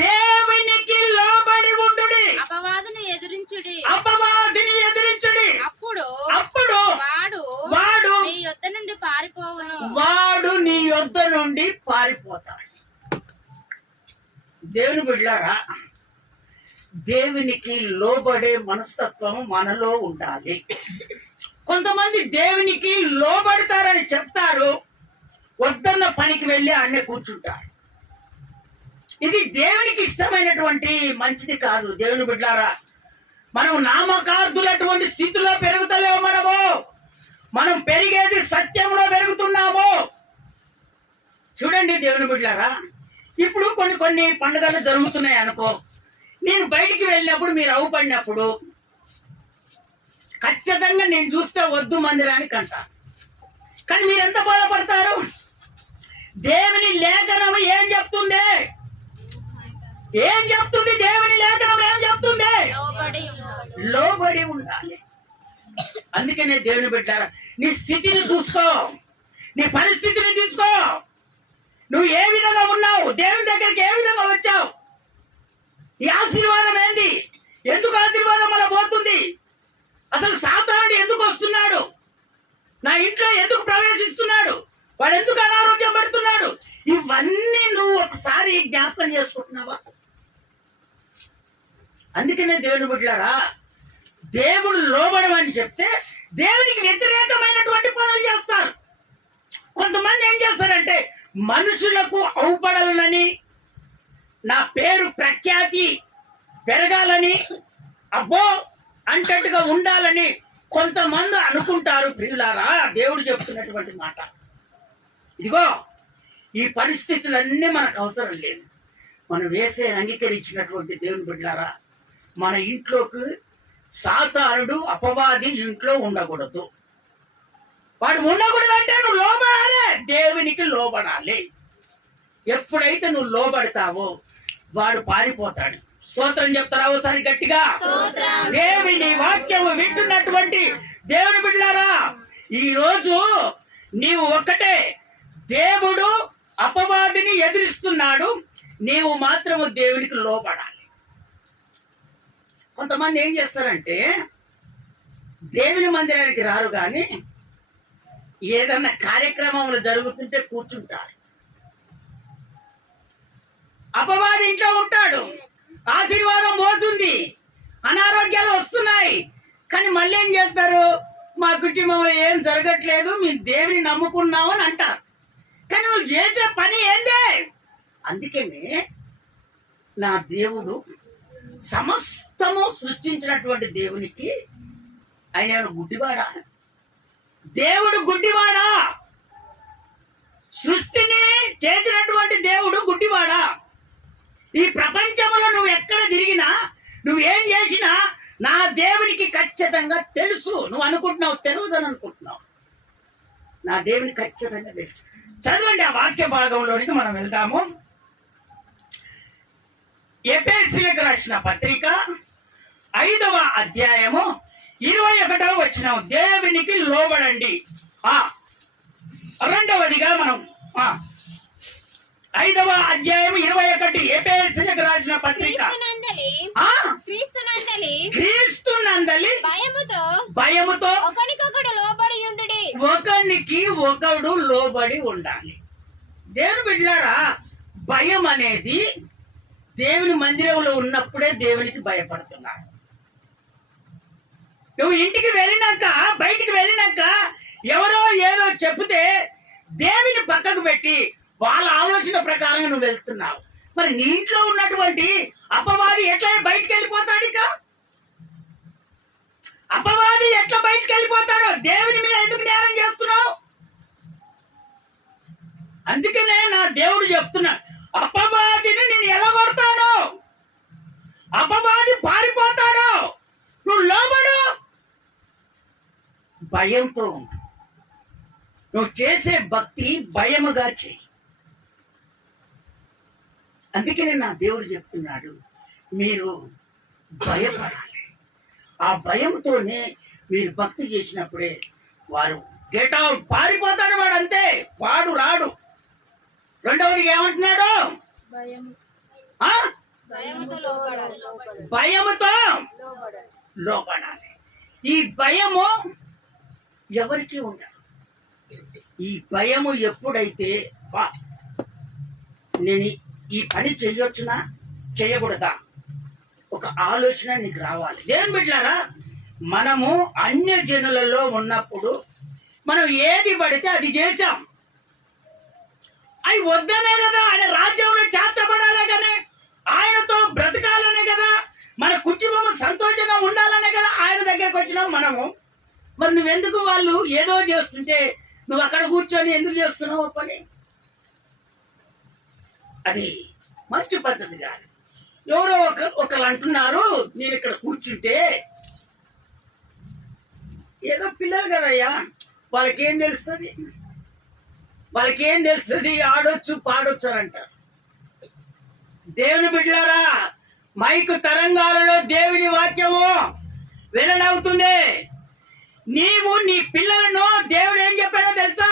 దేవునికి లోబడి ఉండుడి, అపవాదిని ఎదిరించుడి, అపవాదిని ఎదిరించుడి. అప్పుడు వాడు మీ యొద్ద నుండి పారిపోవును. వాడు నీ యొద్ద నుండి పారిపోతాడు. దేవుని బిడ్డలారా, దేవునికి లోబడే మనస్తత్వం మనలో ఉండాలి. కొంతమంది దేవునికి లోబడతారని చెప్తారు, వద్దన్న పనికి వెళ్ళి అన్నే కూర్చుంటారు. ఇది దేవునికి ఇష్టమైనటువంటి మంచిది కాదు. దేవుని బిడ్డలారా, మనం నామకార్థులటువంటి స్థితిలో పెరుగుతలేము. మనం పెరిగేది సత్యంలో పెరుగుతున్నాము. చూడండి దేవుని బిడ్డలారా, ఇప్పుడు కొన్ని పండుగలు జరుగుతున్నాయి అనుకో, నేను బయటికి వెళ్ళినప్పుడు మీరు అవుపడినప్పుడు ఖచ్చితంగా నేను చూస్తే వద్దు మందిరానికి అంటారు. కానీ మీరెంత బాధపడతారు? దేవుని లేఖనం ఏం చెప్తుంది? దేవుని లేఖనం ఏం చెప్తుంది? లోబడి ఉండాలి. అందుకనే దేవుని బిడ్డలారా, నీ స్థితిని చూసుకో, నీ పరిస్థితిని తీసుకో. నువ్వు ఏ విధంగా ఉన్నావు, దేవుని దగ్గరికి ఏ విధంగా వచ్చావు, ఈ ఆశీర్వాదం ఏంది, ఎందుకు ఆశీర్వాదం అలా పోతుంది, అసలు సాతానుడు ఎందుకు వస్తున్నాడు, నా ఇంట్లో ఎందుకు ప్రవేశిస్తున్నాడు, వాడు ఎందుకు అనారోగ్యం పడుతున్నాడు, ఇవన్నీ నువ్వు ఒకసారి జ్ఞాపకం చేసుకుంటున్నావా? అందుకనే దేవుని బిడ్డలారా, దేవుడు లోబడమని చెప్తే దేవునికి వ్యతిరేకమైనటువంటి పనులు చేస్తారు. కొంతమంది ఏం చేస్తారంటే, మనుషులకు అవుపడాలని, నా పేరు ప్రఖ్యాతి పెరగాలని, అబ్బో అంటట్టుగా ఉండాలని కొంతమంది అనుకుంటారు. ప్రియులారా, దేవుడు చెప్తున్నటువంటి మాట ఇదిగో, ఈ పరిస్థితులన్నీ మనకు అవసరం లేదు. మనం వేసే అంగీకరించినటువంటి దేవుని బిడ్డలారా, మన ఇంట్లోకి సాతానుడు అపవాది ఇంట్లో ఉండకూడదు. వాడు ఉండకూడదు అంటే నువ్వు లోబడాలి, దేవునికి లోబడాలి. ఎప్పుడైతే నువ్వు లోబడతావో వాడు పారిపోతాడు. స్తోత్రం చెప్తారా ఒకసారి గట్టిగా? దేవుని వాక్యము వింటున్నటువంటి దేవుని బిడ్డలారా, ఈ రోజు నీవు ఒక్కటే, దేవుడు అపవాదిని ఎదిరిస్తున్నాడు, నీవు మాత్రము దేవునికి లోబడాలి. కొంతమంది ఏం చేస్తారంటే, దేవుని మందిరానికి రారు కానీ ఏదన్నా కార్యక్రమంలో జరుగుతుంటే కూర్చుంటారు. అపవాది ఇంట్లో ఉంటాడు, ఆశీర్వాదం పోతుంది, అనారోగ్యాలు వస్తున్నాయి, కానీ మళ్ళీ ఏం చేస్తారు, మా కుటుంబంలో ఏం జరగట్లేదు, మేము దేవుని నమ్ముకున్నామని అంటారు. కానీ నువ్వు చేసే పని ఏందే? అందుకనే నా దేవుడు సమస్తము సృష్టించినటువంటి దేవునికి ఆయన గుడ్డివాడా? దేవుడు గుడ్డివాడా? సృష్టిని చేసినటువంటి దేవుడు గుడ్డివాడా? ఈ ప్రపంచంలో నువ్వు ఎక్కడ తిరిగినా, నువ్వేం చేసినా నా దేవునికి ఖచ్చితంగా తెలుసు. నువ్వు అనుకుంటున్నావు తెలుగుదని అనుకుంటున్నావు, నా దేవునికి ఖచ్చితంగా తెలుసు. చదవండి ఆ వాక్య భాగంలోనికి మనం వెళ్దాము. ఎఫెసీయులకు రాసిన పత్రిక 5వ అధ్యాయము 21వ వచనం, దేవునికి లోబడండి. రెండవదిగా మనం 5వ అధ్యాయం 21, ఎఫెసీయులకు రాసిన పత్రిక, క్రీస్తునందలి భయముతో ఒకనికి ఒకడు లోబడి ఉండాలి. దేవుని బిడ్డలారా, భయం అనేది దేవుని మందిరంలో ఉన్నప్పుడే దేవునికి భయపడుతున్నాడు. నువ్వు ఇంటికి వెళ్ళినాక, బయటికి వెళ్ళినాక ఎవరో ఏదో చెప్తే దేవుని పక్కకు పెట్టి వాళ్ళ ఆలోచన ప్రకారంగా నువ్వు వెళ్తున్నావు. మరి నీ ఇంట్లో ఉన్నటువంటి అపవాది ఎట్లా బయటికి వెళ్ళిపోతాడు? ఇక అపవాది ఎట్లా బయటికి వెళ్ళిపోతాడో దేవుని మీద ఎందుకు నేరం చేస్తున్నావు? అందుకనే నా దేవుడు చెప్తున్నా, అపవాదిని నేను ఎలగొడతాను, అపవాది పారిపోతాడు, నువ్వు లోబడు. భయంతో నువ్వు చేసే భక్తి భయముగా చేయి. అందుకనే నా దేవుడు చెప్తున్నాడు, మీరు భయపడాలి. ఆ భయంతోనే మీరు భక్తి చేసినప్పుడే వారు గెట్ అవుట్, పారిపోతాడు వాడు, అంతే, వాడు రాడు. రెండవది ఏమంటున్నాడు? ఆ? భయముతో లోబడాలి. భయముతో లోపడాలి. ఈ భయము ఎవరికి ఉండదు. ఈ భయము ఎప్పుడైతే వా నేను ఈ పని చెయ్యొచ్చునా చేయకూడదా ఒక ఆలోచన నీకు రావాలి. దేవుని బిడ్డలారా, మనము అన్య జనులలో ఉన్నప్పుడు మనం ఏది పడితే అది చేశాం. అవి వద్దనే కదా, ఆయన రాజ్యంలో చేర్చబడాలే కానీ, ఆయనతో బ్రతకాలనే కదా, మన కుటుంబం సంతోషంగా ఉండాలనే కదా ఆయన దగ్గరకు వచ్చినాం మనము. మరి నువ్వెందుకు వాళ్ళు ఏదో చేస్తుంటే నువ్వు అక్కడ కూర్చొని ఎందుకు చేస్తున్నావు పని? అది మంచి పద్ధతి కాదు. ఎవరో ఒకరు అంటున్నారు, నేను ఇక్కడ కూర్చుంటే ఏదో పిల్లలు కదయ్యా, వాళ్ళకేం తెలుస్తుంది, ఆడొచ్చు పాడొచ్చు అని అంటారు. దేవుని బిడ్డలారా, మైకు తరంగాలలో దేవుని వాక్యము వెల్లడవుతుంది. నీవు నీ పిల్లలను దేవుడు ఏం చెప్పాడో తెలుసా?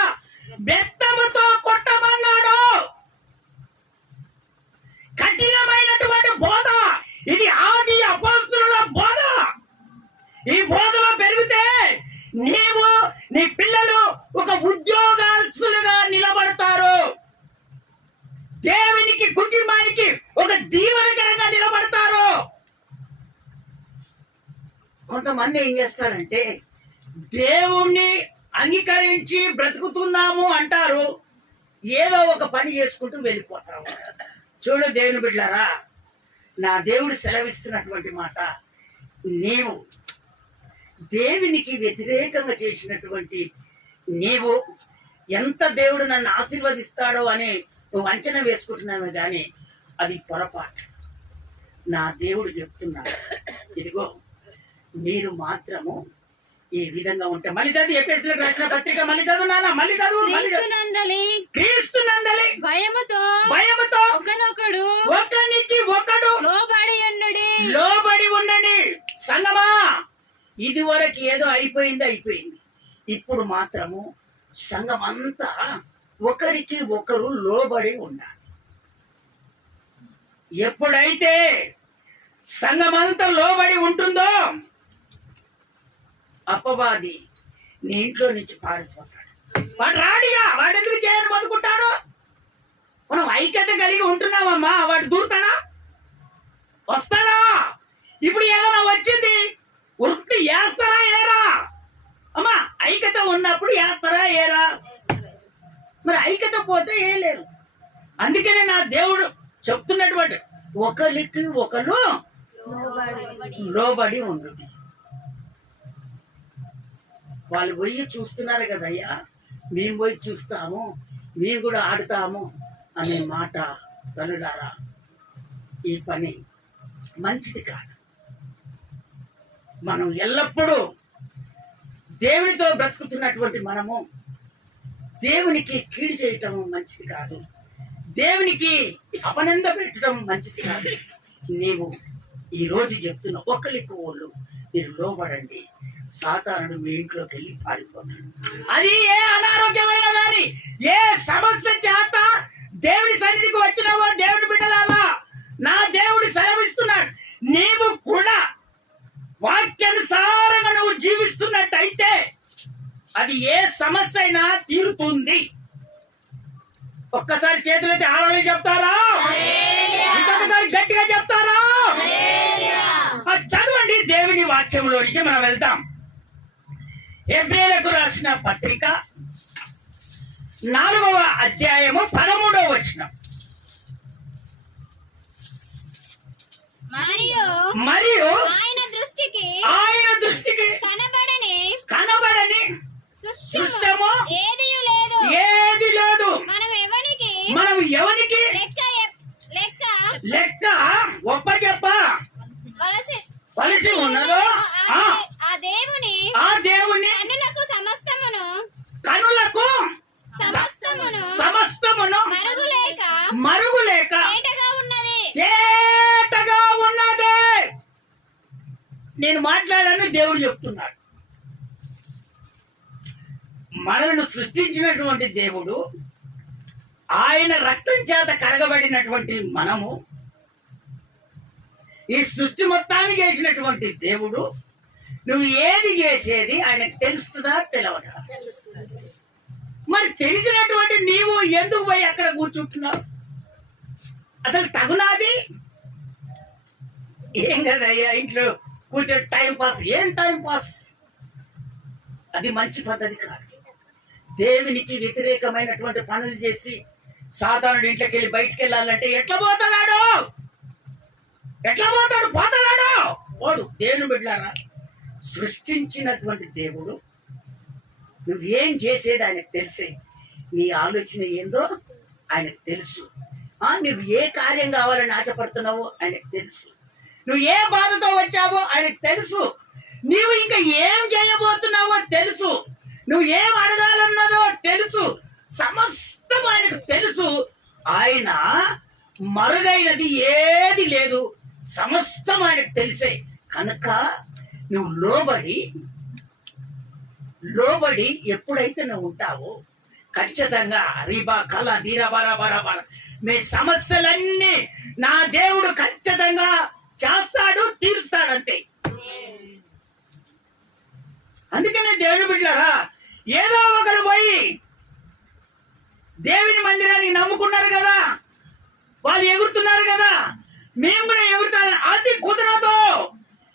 బెత్తముతో కొట్టమన్నాడు. కఠినమైనటువంటి బోధ ఇది, ఆది అపోస్తుల బోధ. ఈ బోధలో పెరిగితే నీవు నీ పిల్లలు ఒక ఉద్యోగస్తులుగా నిలబడతారు. దేవునికి కుటుంబానికి ఒక దీవెనకరంగా నిలబడతారు. కొంతమంది ఏం చేస్తారంటే దేవుణ్ణి అంగీకరించి బ్రతుకుతున్నాము అంటారు, ఏదో ఒక పని చేసుకుంటూ వెళ్ళిపోతారు. చూడు దేవుని బిడ్డలారా, నా దేవుడు సెలవిస్తున్నటువంటి మాట, నీవు దేవునికి వ్యతిరేకంగా చేసినటువంటి నీవు ఎంత దేవుడు నన్ను ఆశీర్వదిస్తాడో అని నువ్వు అంచనా వేసుకుంటున్నావే కానీ అది పొరపాటు. నా దేవుడు చెప్తున్నాడు, ఇదిగో మీరు మాత్రము ఈ విధంగా ఉంటే. మళ్ళీ చదువు, ఎఫెసీయులకు రాసిన పత్రిక మళ్ళీ చదువు నాన్న, మళ్ళీ చదువు. క్రీస్తునందలి భయముతో ఒకనికి ఒకడు లోబడి ఉండండి. సంగమా, ఇది వరకు ఏదో అయిపోయింది. ఇప్పుడు మాత్రము సంఘం అంతా ఒకరికి ఒకరు లోబడి ఉండాలి. ఎప్పుడైతే సంఘమంతా లోబడి ఉంటుందో అపవాది నీ ఇంట్లో నుంచి పారిపోతాడు. వాడు రాడిగా, వాడు ఎందుకు చేయని బతుకుంటాడు? మనం ఐక్యత కలిగి ఉంటున్నామమ్మా, వాడు దూరుతాడా? వస్తాడా? ఇప్పుడు ఏదైనా వచ్చింది వృత్తి వేస్తారా ఏరా? అమ్మా, ఐక్యత ఉన్నప్పుడు వేస్తారా ఏరా? మరి ఐక్యత పోతే ఏ లేరు. అందుకనే నా దేవుడు చెప్తున్నటువంటి ఒకరికి ఒకరు లోబడి ఉండు. వాళ్ళు పోయి చూస్తున్నారు కదయ్యా, మేము పోయి చూస్తాము, మేము కూడా ఆడుతాము అనే మాట తల్లులారా, ఈ పని మంచిది కాదు. మనం ఎల్లప్పుడూ దేవునితో బ్రతుకుతున్నటువంటి మనము దేవునికి కీడు చేయటం మంచిది కాదు, దేవునికి అపనింద పెట్టడం మంచిది కాదు. నీవు ఈరోజు చెప్తున్న ఒకరికి వాళ్ళు మీరు లోబడండి, సాతానుడు మీ ఇంట్లోకి వెళ్ళి పారిపోతాడు. అది ఏ అనారోగ్యమైనా కానీ, ఏ సమస్య చేత దేవుడి సన్నిధికి వచ్చినావో దేవుడి బిడ్డలారా, నా దేవుడు సెలవిస్తున్నాడు, నీవు కూడా వాక్యానుసారంగా నువ్వు జీవిస్తున్నట్టయితే అది ఏ సమస్య అయినా తీరుతుంది. ఒక్కసారి చేతులైతే ఆడవాళ్ళు చెప్తారా? ఇంకొకసారి గట్టిగా చెప్తారా? చదవండి దేవుని వాక్యంలోనికి మనం వెళ్తాం. హెబ్రీయులకు రాసిన పత్రిక 4వ అధ్యాయము 13వ వచనం. మరియు ఆయన దృష్టికి కనబడని సృష్టము ఏది లేదు. మనం ఎవరికి లెక్క ఒప్పచెప్ప వలసి ఉన్నదో ఆ దేవుని కనులకు సమస్తమును మరుగులేక తేటగా ఉన్నది. నేను మాట్లాడాను, దేవుడు చెప్తున్నాడు. మనల్ని సృష్టించినటువంటి దేవుడు, ఆయన రక్తం చేత కరగబడినటువంటి మనము ఈ సృష్టి మొత్తాన్ని చేసినటువంటి దేవుడు నువ్వు ఏది చేసేది ఆయనకు తెలుస్తుందా తెలవదా? మరి తెలిసినటువంటి నీవు ఎందుకు పోయి అక్కడ కూర్చుంటున్నావు? అసలు తగునాది ఏం కదయ్యా, ఇంట్లో కూర్చో టైం పాస్. ఏం టైం పాస్? అది మంచి పద్ధతి కాదు. దేవునికి వ్యతిరేకమైనటువంటి పనులు చేసి సాధారణ ఇంట్లోకి వెళ్ళి బయటికి వెళ్ళాలంటే ఎట్లా పోతున్నాడు? పోతున్నాడు వాడు. దేవుని బిడ్డలారా, సృష్టించినటువంటి దేవుడు నువ్వేం చేసేది ఆయనకు తెలిసే. నీ ఆలోచన ఏందో ఆయనకు తెలుసు. నువ్వు ఏ కార్యం కావాలని ఆశపడుతున్నావో ఆయనకు తెలుసు. నువ్వు ఏ బాధతో వచ్చావో ఆయనకు తెలుసు. నీవు ఇంకా ఏం చేయబోతున్నావో తెలుసు. నువ్వు ఏం అడగాలన్నదో తెలుసు. సమస్తం ఆయనకు తెలుసు. ఆయన మరుగైనది ఏది లేదు. సమస్తం ఆయనకు తెలిసే కనుక నువ్వు లోబడి ఎప్పుడైతే నువ్వు ఉంటావో ఖచ్చితంగా రీబా కళ ధీర బర మీ సమస్యలన్నీ నా దేవుడు ఖచ్చితంగా చేస్తాడు, తీరుస్తాడు. అంతే. అందుకనే దేవుని బిడ్డలారా, ఏదో ఒకరు పోయి దేవుని మందిరానికి నమ్ముకున్నారు కదా, వాళ్ళు ఎగురుతున్నారు కదా, మేము కూడా ఎగురుతాం. అది కుదరదు.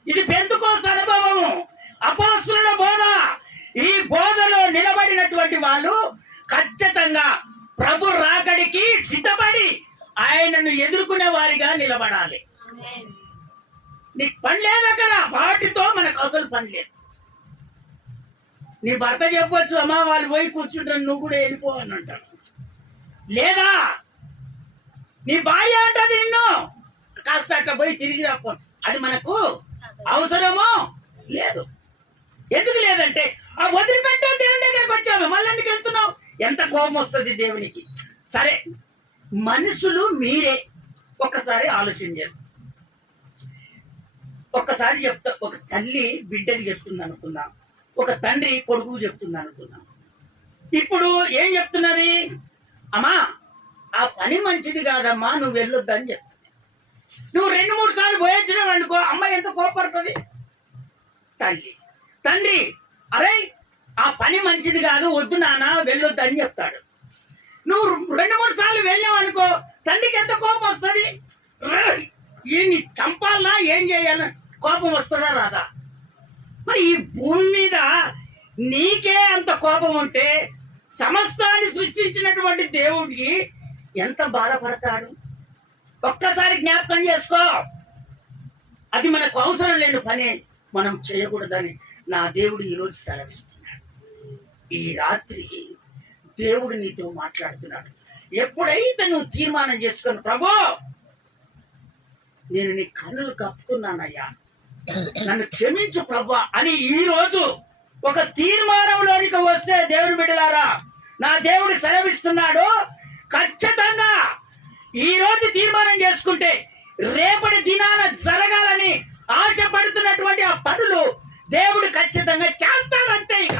ఇది పెంతుకోస్తు అనుభవము, అపోస్తుల బోధ. ఈ బోధలో నిలబడినటువంటి వాళ్ళు ఖచ్చితంగా ప్రభు రాకడికి సిద్ధపడి ఆయనను ఎదుర్కొనే వారిగా నిలబడాలి. నీకు పని లేదు అక్కడ, వాటితో మనకు అసలు పని లేదు. నీ భర్త చెప్పొచ్చు, అమ్మా వాళ్ళు పోయి కూర్చుంటారు, నువ్వు కూడా వెళ్ళిపో అని అంటాడు. లేదా నీ భార్య అంటది నిన్ను, కాస్త అట్లా పోయి తిరిగి రాపో. అది మనకు అవసరమో లేదు. ఎందుకు లేదంటే వదిలిపెట్టే దేవుని దగ్గరికి వచ్చాము, మళ్ళీ ఎందుకు వెళ్తున్నావు? ఎంత కోపం వస్తుంది దేవునికి. సరే, మనుషులు మీరే ఒక్కసారి ఆలోచన చేయండి. ఒక్కసారి చెప్తా. ఒక తల్లి బిడ్డకి చెప్తుంది అనుకుందాం, ఒక తండ్రి కొడుకుకు చెప్తుంది అనుకుందాం. ఇప్పుడు ఏం చెప్తున్నది? అమ్మా ఆ పని మంచిది కాదమ్మా, నువ్వు వెళ్ళొద్దని చెప్తుంది. నువ్వు 2-3 సార్లు పోయొచ్చినావు అనుకో, అమ్మాయి ఎంత కోపడుతుంది? తండ్రి అరే ఆ పని మంచిది కాదు, వద్దు నాన్న వెళ్ళొద్దు అని చెప్తాడు. నువ్వు 2-3 సార్లు వెళ్ళావు అనుకో, తండ్రికి ఎంత కోపం వస్తుంది? ఈయన్ని చంపాలనా ఏం చేయాలని కోపం వస్తుందా రాదా? మరి ఈ భూమి మీద నీకే అంత కోపం ఉంటే సమస్తాన్ని సృష్టించినటువంటి దేవుడికి ఎంత బాధపడతాడు? ఒక్కసారి జ్ఞాపకం చేసుకో. అది మనకు అవసరం లేని పని మనం చేయకూడదని నా దేవుడు ఈరోజు సెలవిస్తున్నాడు. ఈ రాత్రి దేవుడు నీతో మాట్లాడుతున్నాడు. ఎప్పుడైతే నువ్వు తీర్మానం చేసుకుని, ప్రభు నేను నీ కన్నులు కప్పుతున్నానయ్యా, నన్ను క్షమించు ప్రభు అని ఈరోజు ఒక తీర్మానంలోనికి వస్తే, దేవుని బిడ్డలారా, నా దేవుడు సెలవిస్తున్నాడు, ఖచ్చితంగా ఈరోజు తీర్మానం చేసుకుంటే రేపటి దినాన జరగాలని ఆశపడుతున్నటువంటి ఆ పనులు దేవుడు ఖచ్చితంగా చేస్తాడంతే. ఇక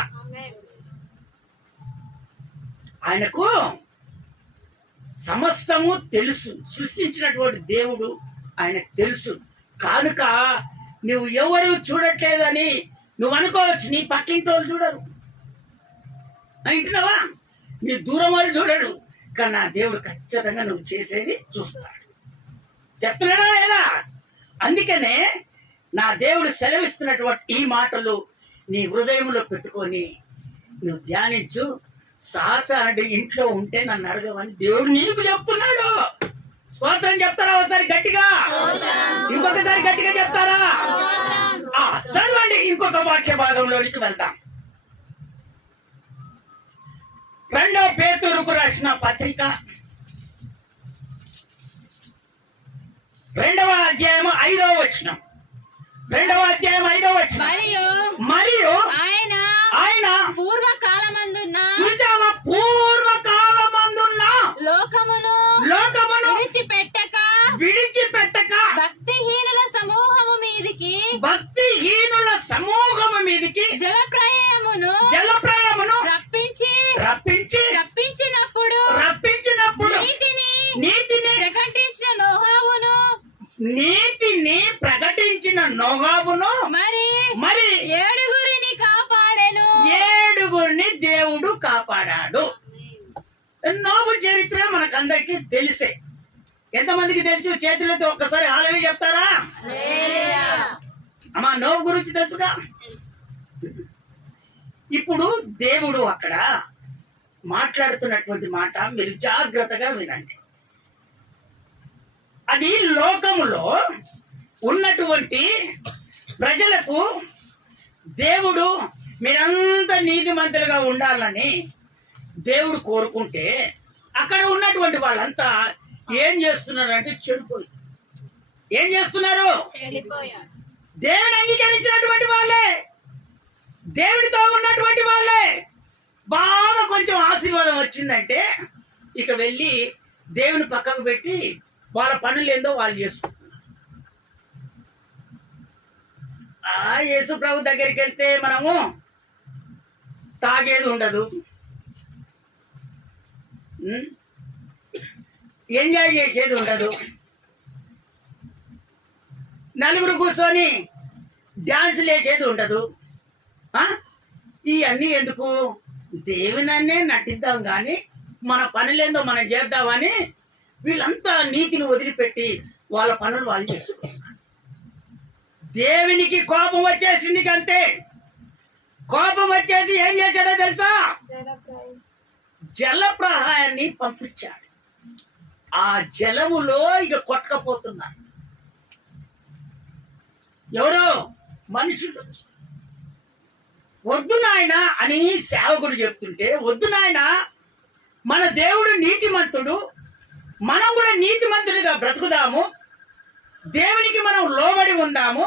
ఆయనకు సమస్తము తెలుసు. సృష్టించినటువంటి దేవుడు ఆయనకు తెలుసు. కనుక నువ్వు ఎవరు చూడట్లేదని నువ్వు అనుకోవచ్చు. నీ పక్కింటి వాళ్ళు చూడరు, వింటున్నావా? నీ దూరం వాళ్ళు చూడడు. కానీ నా దేవుడు ఖచ్చితంగా నువ్వు చేసేది చూస్తాడు. చెప్తున్నాడా లేదా? అందుకనే నా దేవుడు సెలవిస్తున్నటువంటి ఈ మాటలు నీ హృదయంలో పెట్టుకొని నువ్వు ధ్యానించు. సాతానుడు ఇంట్లో ఉంటే నన్ను అడగవని దేవుడు నీకు చెప్తున్నాడు. స్తోత్రం చెప్తారా? ఒకసారి గట్టిగా, ఇంకొకసారి గట్టిగా చెప్తారా? చదవండి. ఇంకొక వాక్య భాగంలోనికి వెళ్తాం. 2 పేతురుకు రాసిన పత్రిక 2వ అధ్యాయం 5వ వచనం. 2వ అధ్యాయం 5వ వచనం. మరియు ఆయన పూర్వకాలమందున్న, చూచావా, పూర్వకాలమందున్న లోకమును విడిచిపెట్టక భక్తిహీనుల సమూహము మీదికి జలప్రయాయమును రప్పించినప్పుడు నీతిని ప్రకటించిన నోహావును నీతిని ప్రకటించిన నోగాబును మరి ఏడుగురిని కాపాడెను. ఏడుగురిని దేవుడు కాపాడాడు. నోబు చరిత్ర మనకందరికీ తెలిసే. ఎంతమందికి తెలుసు? చేతులతో ఒక్కసారి హల్లెలూయా చెప్తారా? అమ్మా, నోబు గురించి తెలుసుగా. ఇప్పుడు దేవుడు అక్కడ మాట్లాడుతున్నటువంటి మాట మీరు జాగ్రత్తగా వినండి. అది లోకములో ఉన్నటువంటి ప్రజలకు దేవుడు మీరంతా నీతిమంతులుగా ఉండాలని దేవుడు కోరుకుంటే అక్కడ ఉన్నటువంటి వాళ్ళంతా ఏం చేస్తున్నారు అంటే చెడిపోయి ఏం చేస్తున్నారు? దేవుని అంగీకరించినటువంటి వాళ్ళే, దేవుడితో ఉన్నటువంటి వాళ్ళే. బాగా కొంచెం ఆశీర్వాదం వచ్చిందంటే ఇక వెళ్ళి దేవుని పక్కకు పెట్టి వాళ్ళ పనులు ఏందో వాళ్ళు చేసుకుంటున్నారు. యేసు ప్రభు దగ్గరికి వెళ్తే మనము తాగేది ఉండదు, ఎంజాయ్ చేసేది ఉండదు, నలుగురు కూర్చొని డ్యాన్సులు వేసేది ఉండదు. ఇవన్నీ ఎందుకు? దేవునన్నే నటిద్దాం కానీ మన పనులేందో మనం చేద్దామని వీళ్ళంతా నీతిని వదిలిపెట్టి వాళ్ళ పనులు వాళ్ళు చేసుకుంటారు. దేవునికి కోపం వచ్చేసింది. అంతే, కోపం వచ్చేసి ఏం చేశాడో తెలుసా? జలప్రవాహాన్ని పంపించాడు. ఆ జలములో ఇక కొట్టకపోతున్నారు. ఎవరో మనుషులు. వద్దు నాయన అని సేవకుడు చెప్తుంటే, వద్దు నాయన, మన దేవుడు నీతిమంతుడు, మనం కూడా నీతిమంతుడిగా బ్రతుకుదాము, దేవునికి మనం లోబడి ఉందాము,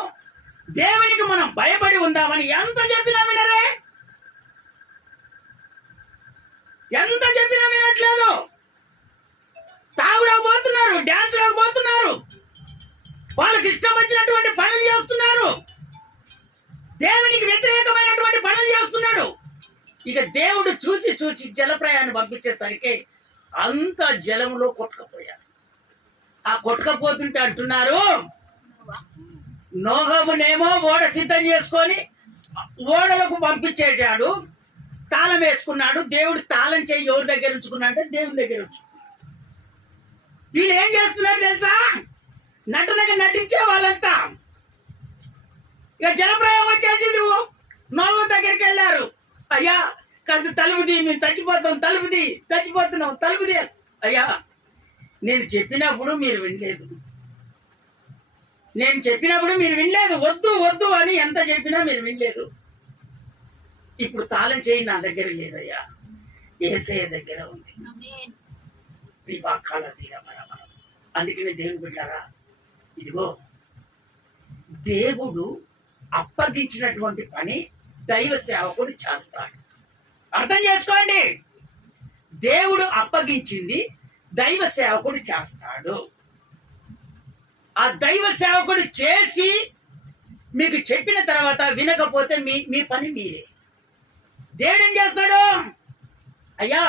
దేవునికి మనం భయపడి ఉందామని ఎంత చెప్పినా వినరే, ఎంత చెప్పినా వినట్లేదు. తాగుడానికి పోతున్నారు, డ్యాన్స్లకు పోతున్నారు, వాళ్ళకి ఇష్టం వచ్చినటువంటి పనులు చేస్తున్నారు, దేవునికి వ్యతిరేకమైనటువంటి పనులు చేస్తున్నాడు. ఇక దేవుడు చూసి చూసి జలప్రయాన్ని పంపించేసరికి అంత జలములో కొట్టుకపోయారు. ఆ కొట్టుకపోతుంటే అంటున్నారు, నోహమునేమో ఓడ సిద్ధం చేసుకొని ఓడలకు పంపించేటాడు, తాళం వేసుకున్నాడు. దేవుడు తాళం చేయి ఎవరి దగ్గర ఉంచుకున్నాడంటే దేవుని దగ్గర ఉంచుకున్నాడు. వీళ్ళు ఏం చేస్తున్నారు తెలుసా? నటనగా నటించే వాళ్ళంతా. ఇక జలప్రయాణం వచ్చేసింది. నోహు దగ్గరికి వెళ్ళారు. అయ్యా కాస్త తలుపుది, మేము చచ్చిపోతాం, తలుపుది, చచ్చిపోతున్నాం, తలుపుది. అయ్యా నేను చెప్పినప్పుడు మీరు వినలేదు, నేను చెప్పినప్పుడు మీరు వినలేదు, వద్దు వద్దు అని ఎంత చెప్పినా మీరు వినలేదు. ఇప్పుడు తాళం చేయి నా దగ్గర లేదయ్యా, యేసయ్య దగ్గర ఉంది. అందుకనే దేవుడు పెట్టారా? ఇదిగో దేవుడు అప్పగించినటువంటి పని దైవ సేవకుడు చేస్తాడు. అర్థం చేసుకోండి, దేవుడు అప్పగించింది దైవ సేవకుడు చేస్తాడు. ఆ దైవ సేవకుడు చేసి మీకు చెప్పిన తర్వాత వినకపోతే మీ పని మీరే. దేవుడు ఏం చేస్తాడు? అయ్యా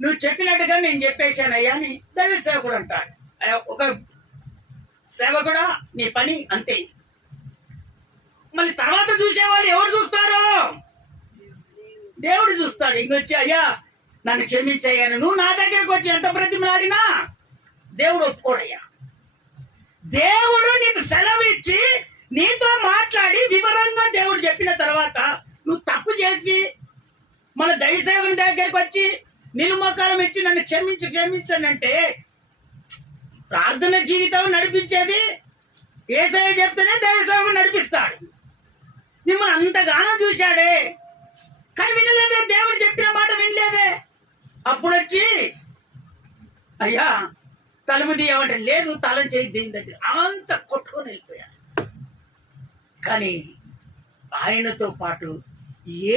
నువ్వు చెప్పినట్టుగా నేను చెప్పేశాను అయ్యా అని దైవ సేవకుడు అంటాడు. ఒక సేవకుడా నీ పని అంతే. మళ్ళీ తర్వాత చూసేవాళ్ళు ఎవరు చూస్తారు? దేవుడు చూస్తాడు. ఇంకొచ్చి అయ్యా నన్ను క్షమించయ్యాను, నువ్వు నా దగ్గరకు వచ్చి ఎంత బ్రతిమలాడినా దేవుడు ఒప్పుకోడయ్యా. దేవుడు నీకు సెలవు ఇచ్చి నీతో మాట్లాడి వివరంగా దేవుడు చెప్పిన తర్వాత నువ్వు తప్పు చేసి మన దైవసేవకుని దగ్గరికి వచ్చి నిలుమకాలం ఇచ్చి నన్ను క్షమించండి అంటే ప్రార్థన జీవితం నడిపించేది యేసయ్య చెప్తేనే దైవసేవకుడు నడిపిస్తాడు. మిమ్మల్ని అంతగానో చూశాడే కానీ వినలేదే, దేవుడు చెప్పిన మాట వినలేదే. అప్పుడు వచ్చి అయ్యా తలుపు తీయమంటే లేదు, తాళం చేయి దేని దగ్గర, అంత కొట్టుకొని వెళ్ళిపోయాడు. కానీ ఆయనతో పాటు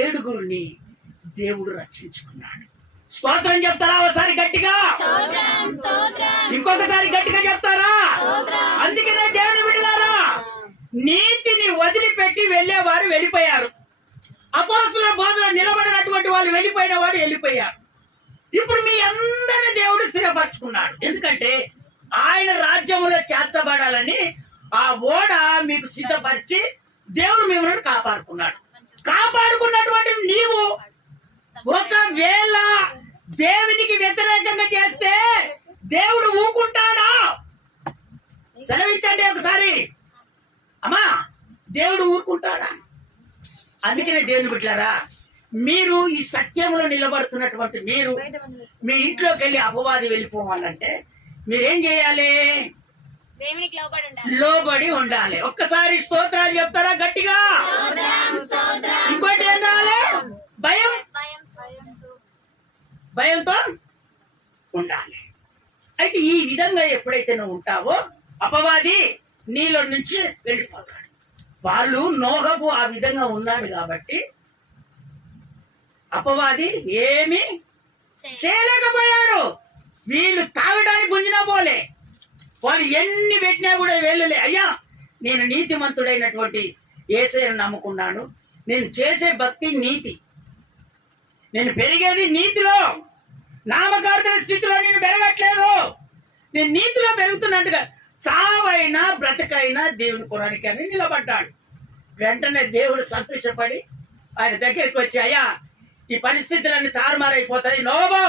7గురిని దేవుడు రక్షించుకున్నాడు. స్తోత్రం చెప్తారా? ఒకసారి గట్టిగా, ఇంకొకసారి గట్టిగా చెప్తారా? అందుకనే దేవుని బిడ్డలారా, నీతిని వదిలిపెట్టి వెళ్ళేవారు వెళ్ళిపోయారు. అపోస్తలుల బోధలో నిలబడినటువంటి వాళ్ళు వెళ్ళిపోయిన వాడు వెళ్ళిపోయారు. ఇప్పుడు మీ అందరిని దేవుడు స్థిరపరచుకున్నాడు. ఎందుకంటే ఆయన రాజ్యం రాజ్యములో చేర్చబడాలని ఆ ఓడ మీకు సిద్ధపరిచి దేవుడు మిమ్మల్ని కాపాడుకున్నాడు. కాపాడుకున్నటువంటి నీవు ఒకవేళ దేవునికి వ్యతిరేకంగా చేస్తే దేవుడు ఊకుంటాడా? సెలవించండి ఒకసారి అమ్మా, దేవుడు ఊరుకుంటాడా? అందుకనే దేవుని బిడ్డలారా, మీరు ఈ సత్యంలో నిలబడుతున్నటువంటి మీరు మీ ఇంట్లోకి వెళ్ళి అపవాది వెళ్ళిపోవాలంటే మీరేం చేయాలి? దేవునికి లోబడి ఉండాలి. లోబడి ఉండాలి. ఒక్కసారి స్తోత్రాలు చెప్తారా గట్టిగా? ఇంకోటి ఏం కావాలి? భయంతో ఉండాలి. అయితే ఈ విధంగా ఎప్పుడైతే నువ్వు ఉంటావో అపవాది నీలో నుంచి వెళ్ళిపోతాడు. వాళ్ళు నోహపు ఆ విధంగా ఉన్నాడు కాబట్టి అపవాది ఏమీ చేయలేకపోయాడు. వీళ్ళు తాగడానికి గుంజినా పోలే, వాళ్ళు ఎన్ని పెట్టినా కూడా వెళ్ళలే. అయ్యా, నేను నీతిమంతుడైనటువంటి యేసయ్యను నమ్ముకున్నాను, నేను చేసే భక్తి నీతి, నేను పెరిగేది నీతిలో, నామకార్థన స్థితిలో నేను పెరగట్లేదు, నేను నీతిలో పెరుగుతున్నట్టుగా చావైనా బ్రతకైనా దేవుని కొరానికి అని నిలబడ్డాడు. వెంటనే దేవుడు సంతోషపడి ఆయన దగ్గరికి వచ్చి, అయ్యా ఈ పరిస్థితులన్నీ తారుమారైపోతాయి, నోబో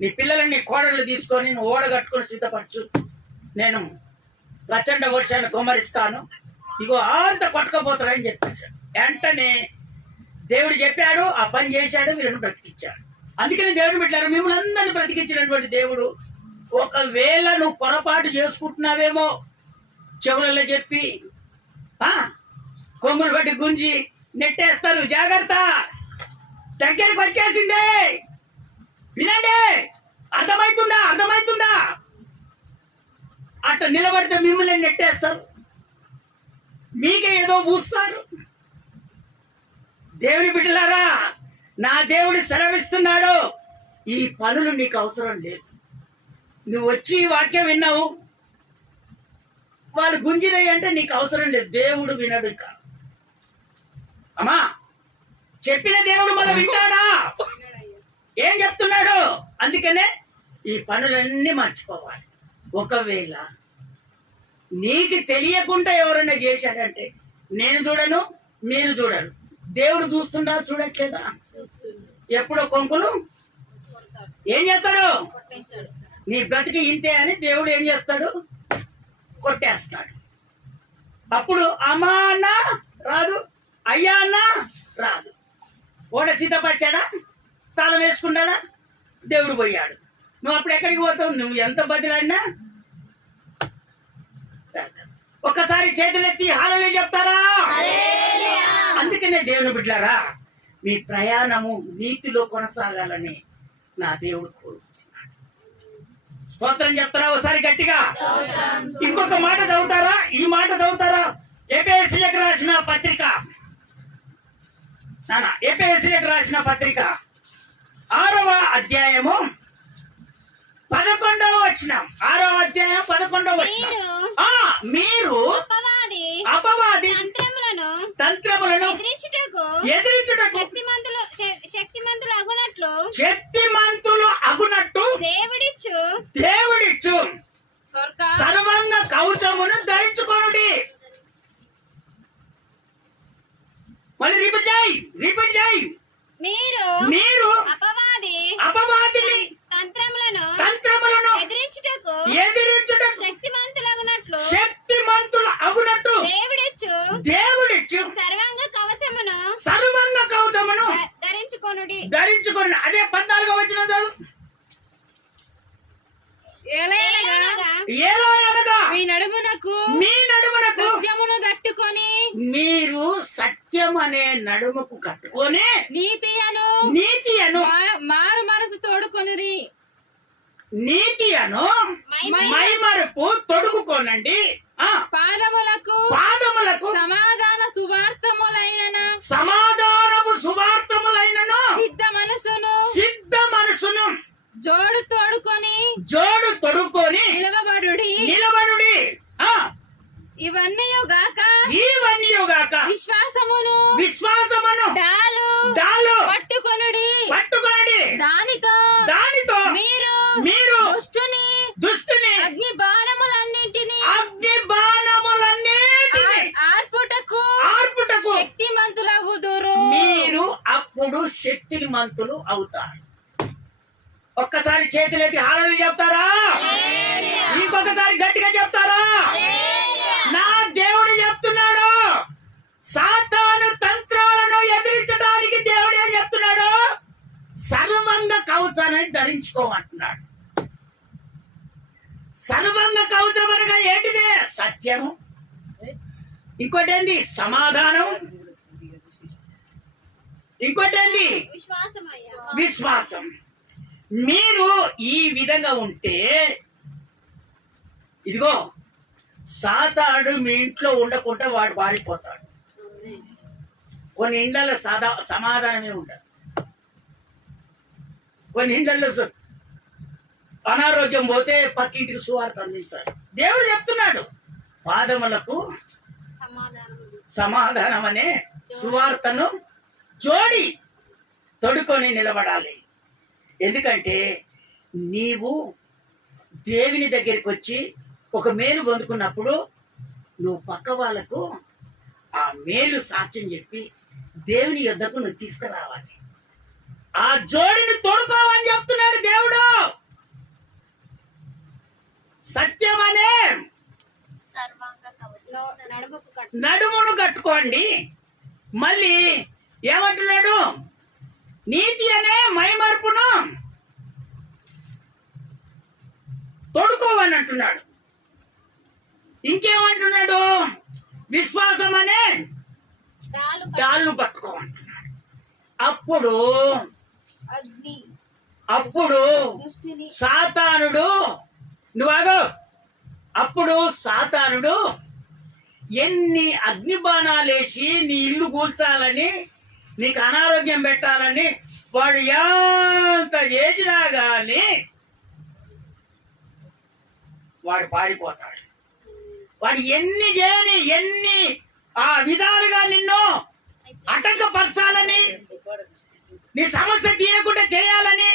నీ పిల్లలని కోడళ్ళు తీసుకొని నువ్వు ఓడగట్టుకొని సిద్ధపరచు, నేను ప్రచండ వర్షాన్ని కుమ్మరిస్తాను, ఇగో అంత కొట్టుకపోతారని చెప్పేశాడు. వెంటనే దేవుడు చెప్పాడు, ఆ పని చేశాడు, వీళ్ళని బ్రతికించాడు. అందుకని దేవుడు పెట్టారు, మిమ్మల్ని అందరినీ బ్రతికించినటువంటి దేవుడు. ఒకవేళ నువ్వు పొరపాటు చేసుకుంటున్నావేమో, చెవులలో చెప్పి కొమ్ములు బట్టి గుంజి నెట్టేస్తారు, జాగ్రత్త, దగ్గరికి వచ్చేసిందే, వినండి, అర్థమవుతుందా? అట్లా నిలబడితే మిమ్మల్ని నెట్టేస్తారు, మీకే ఏదో పూస్తారు. దేవుని బిడ్డలారా, నా దేవుడు సెలవిస్తున్నాడు, ఈ పనులు నీకు అవసరం లేదు. నువ్వు వచ్చి వాక్యం విన్నావు, వాళ్ళు గుంజినవి అంటే నీకు అవసరం లేదు, దేవుడు వినడు. ఇక అమ్మా, చెప్పిన దేవుడు మనం వింటాడా? ఏం చెప్తున్నాడు? అందుకనే ఈ పనులన్నీ మర్చిపోవాలి. ఒకవేళ నీకు తెలియకుండా ఎవరైనా చేశాడంటే నేను చూడను, మీరు చూడరు, దేవుడు చూస్తున్నా చూడట్లేదా? ఎప్పుడో కొంకులు ఏం చేస్తాడు? నీ బ్రతికి ఇంతే అని దేవుడు ఏం చేస్తాడు? కొట్టేస్తాడు. అప్పుడు అమ్మా అన్న రాదు, అయ్యా అన్న రాదు. ఓడ సిద్ధపరిచాడా? తాళం వేసుకున్నాడా? దేవుడు పోయాడు. నువ్వు అప్పుడు ఎక్కడికి పోతావు? నువ్వు ఎంత బదిలాడినా. ఒక్కసారి చేతులెత్తి హల్లెలూయా చెప్తారా? అందుకనే దేవుని బిడ్డలారా, మీ ప్రయాణము నీతిలో కొనసాగాలని నా దేవుడు కోరుకుంటున్నాడు. స్తోత్రం చెప్తారా ఒకసారి గట్టిగా? ఇంకొక మాట చదువుతారా? ఈ మాట చదువుతారా? ఎఫెసీయులకు రాసిన పత్రిక, ఎఫెసీయులకు రాసిన పత్రిక 6వ అధ్యాయము 11వ వచనం. 6వ అధ్యాయం 11వ వచనం. మీరు అపవాది తంత్రములను ఎదిరించుటకు శక్తిమంతులు అగునట్టు దేవుడిచ్చు సర్వాంగ కవచమును ధరించుకొనుడి. మళ్ళీ రిపీట్ చేయి. మీరు అపవాదిని తంత్రములను ఎదిరించుటకు శక్తిమంతులు అగునట్టు దేవుడిచ్చు సర్వాంగ కవచమును ధరించుకొనుడి. అదే 14వ వచనం చదువు. ఎలా అనగా మీ నడుమునకు సత్యమును కట్టుకొని, మీరు సత్యం అనే నడుముకు కట్టుకొని నీతి అను మారు మనసు తోడుకొనురి. నీతి అను మైమరుపు తొడుగుకోనండి. పాదములకు సమాధానపు సువార్తములైనను సిద్ధ మనసును జోడు తొడుకొని నిలబడుడి. ఇవన్నీ గాక విశ్వాసమును డాలు పట్టుకొనుడి. దానితో మీరు దుష్టుని అగ్ని బాణములన్నిటి ధనవంతులు అవుతారు. ఒక్కసారి చేతులెత్తి హల్లెలూయా చెప్తారా? ఇంకొకసారి గట్టిగా చెప్తారా? నా దేవుడు చెప్తున్నాడు, సాతాను తంత్రాలను ఎదిరించడానికి దేవుడు ఏం చెప్తున్నాడు? సర్వంగ కవచాన్ని ధరించుకోమంటున్నాడు. సర్వంగ కవచం అనగా ఏంటిదే? సత్యము, ఇంకోటి ఏంది? సమాధానం, ఇంకోటి ఏంది? విశ్వాసం. మీరు ఈ విధంగా ఉంటే ఇదిగో సాతాడు మీ ఇంట్లో ఉండకుండా వాడు పారిపోతాడు. కొన్ని ఇండ్లలో సమాధానమే ఉండదు. కొన్ని ఇండ్లలో అనారోగ్యం పోతే పక్కింటికి సువార్త అందించాలి. దేవుడు చెప్తున్నాడు, పాదములకు సమాధానం అనే సువార్తను జోడి తొడుకొని నిలబడాలి. ఎందుకంటే నీవు దేవుని దగ్గరికి వచ్చి ఒక మేలు పొందుకున్నప్పుడు నువ్వు పక్క వాళ్ళకు ఆ మేలు సాక్ష్యం చెప్పి దేవుని యొద్దకు నువ్వు తీసుకురావాలి. ఆ జోడిని తొడుకోవని చెప్తున్నాడు దేవుడు. సత్యమనే నడుమును కట్టుకోండి. మళ్ళీ ఏమంటున్నాడు? నీతి అనే మైమర్పును తొడుకోవని అంటున్నాడు. ఇంకేమంటున్నాడు? విశ్వాసం అనే డాళ్ళు పట్టుకోమంటున్నాడు. అప్పుడు సాతానుడు అప్పుడు సాతానుడు ఎన్ని అగ్ని బాణాలేసి నీ ఇల్లు కూల్చాలని, నీకు అనారోగ్యం పెట్టాలని వాడు ఎంత చేసినా గాని వాడు పారిపోతాడు. వాడు ఎన్ని చేయని, ఎన్ని ఆ విధాలుగా నిన్ను ఆటంకపరచాలని, నీ సమస్య తీరకుండా చేయాలని,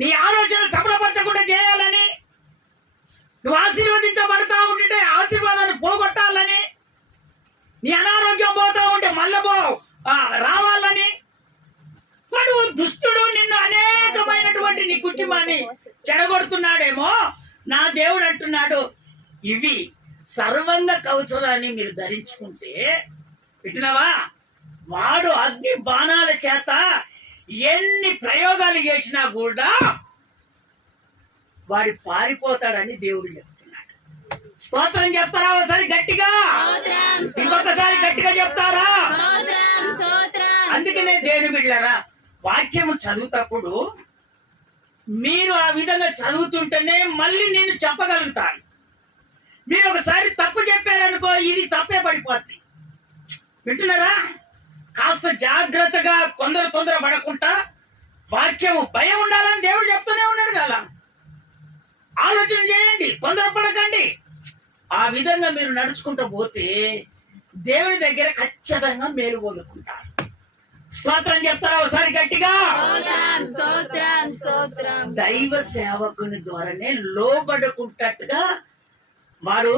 నీ ఆలోచనలు సఫలపరచకుండా చేయాలని, నువ్వు ఆశీర్వదించబడతా ఉంటే ఆశీర్వాదాన్ని పోగొట్టాలని, నీ అనారోగ్యం పోతా ఉంటే మళ్ళీ రావాలని వాడు దుష్టుడు నిన్ను అనేకమైనటువంటి నీ కుటుంబాన్ని చెడగొడుతున్నాడేమో. నా దేవుడు అంటున్నాడు, ఇవి సర్వంగ కవచాన్ని మీరు ధరించుకుంటే వింటున్నావా, వాడు అగ్ని బాణాల చేత ఎన్ని ప్రయోగాలు చేసినా కూడా వాడి పారిపోతాడని దేవుడు చెప్తున్నాడు. స్తోత్రం చెప్తారా? ఒకసారి గట్టిగా, ఇంకొకసారి గట్టిగా చెప్తారా? అందుకనే దేవుని బిడ్డలారా, వాక్యము చదువుతప్పుడు మీరు ఆ విధంగా చదువుతుంటేనే మళ్ళీ నేను చెప్పగలుగుతాను. మీరు ఒకసారి తప్పు చెప్పారనుకో, ఇది తప్పే పడిపోద్ది. వింటున్నారా? కాస్త జాగ్రత్తగా తొందర పడకుండా వాక్యము భయం ఉండాలని దేవుడు చెప్తూనే ఉన్నాడు కదా. ఆలోచన చేయండి, తొందరపడకండి. ఆ విధంగా మీరు నడుచుకుంటూ పోతే దేవుని దగ్గర ఖచ్చితంగా మేలు పొందుకుంటారు. స్తోత్రం చెప్తారా? ఒకసారి గట్టిగా. దైవ సేవకుని ద్వారానే లోబడుకుంటట్టుగా వాడు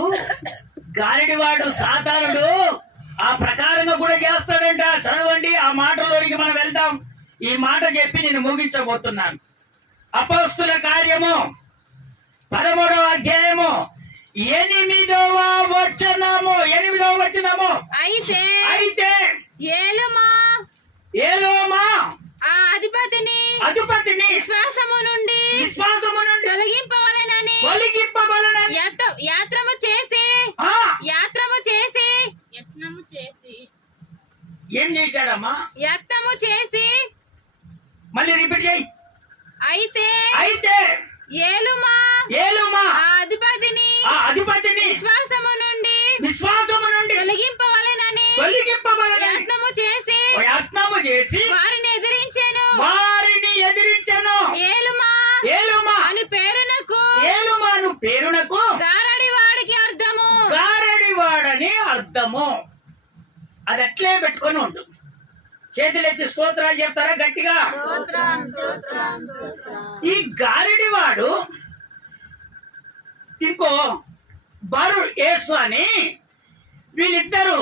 గాలిడివాడు సాతానుడు ఆ ప్రకారంగా కూడా చేస్తాడంట. చదవండి, ఆ మాటలోనికి మనం వెళ్దాం. ఈ మాట చెప్పి నేను ముగించబోతున్నాను. అపోస్తుల కార్యము 13వ అధ్యాయము 8వ వచనము. అయితే ఏలోమా ఆ అధిపతిని విశ్వాసము నుండి తొలగింపవలెనని యాత్రము చేసి ఏం చేశాడమ్మా? యత్నము చేసి మళ్ళీ రిపీట్ చేయి. అయితే ఏలుమా ఆ అధిపతిని విశ్వాసము నుండి తొలగింపవలెనని యత్నము చేసి వారిని ఎదిరించెను. ఏలుమా అను పేరునకు గారడివాడని అర్థము. అది అట్లే పెట్టుకొని ఉండు. చేతులెత్తి స్తోత్రాలు చెప్తారా గట్టిగా? ఈ గారడివాడు ఇంకో బరు యేసు అని వీళ్ళిద్దరు